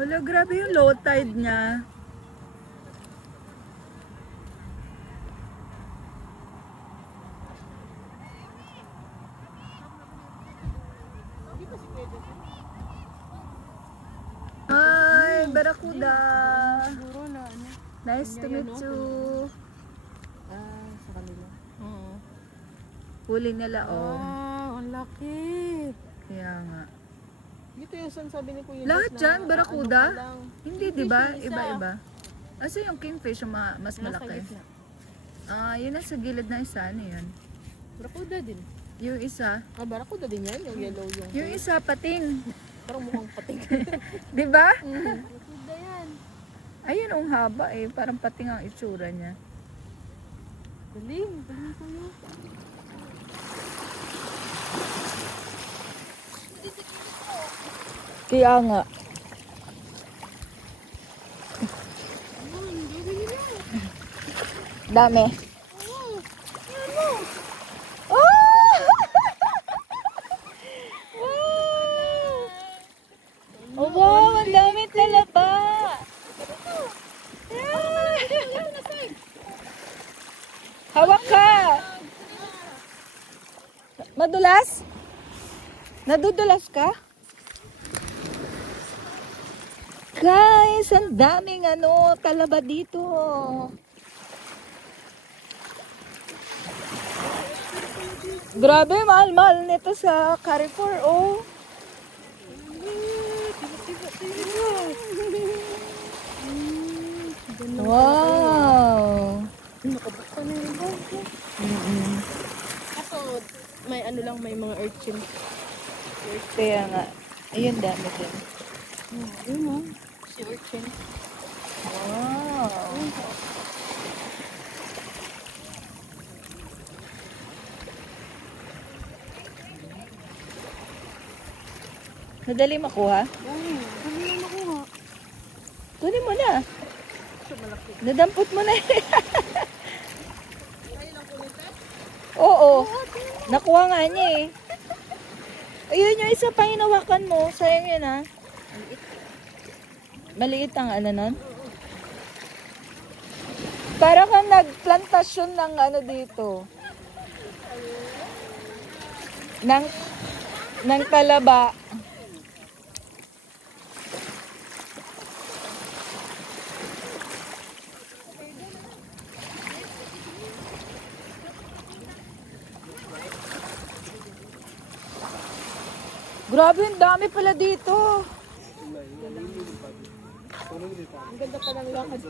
Hala, grabe yung low tide niya. Hi, Barakuda. Siguro na ano. Nice to meet you. Sa kanila. Oo. Huli nila, oh. Ang laki. Kaya nga. Dito yung sabi ni Kuya Lahat Jess na dyan, Barakuda? ano pa lang. Hindi, di ba? Iba-iba. Asa yung kingfish yung mas malaki? gitna. Yun nasa gilid na isa. Ano yun? Barakuda din. Yung isa. Barakuda din yan. Yung yellow yung. Yung isa, pating. Parang mukhang pating. Di ba? Barakuda yan. Ayun, ang haba eh. Parang pating ang itsura niya. Galing. Galing kayo. Kaya nga. Dami. Oh! Wow! Oh, wow! Ang dami talaba! Hawak ka! Madulas? Nadudulas ka? Guys, ang daming talaba dito. Grabe, mahal-mahal nito sa Carrefour, oh. Wow. Nakabukta na yung bangko. Kaso, may ano lang, may mga urchin. Kaya nga. Ayun, dami din. Yun o. Si urchin. Wow. Madali makuha? Ano yung makuha? Kunin mo na. Ito malaki. Nadampot mo na. Oo. Nakuha nga niya eh. Ayun yung isa pang hinawakan mo. Sayang yun ah. Maliit ang nun. Para kang nagplantasyon ng dito. Ng talaba. Grabe, ang dami pala dito. Ang ganda pa ng lakad.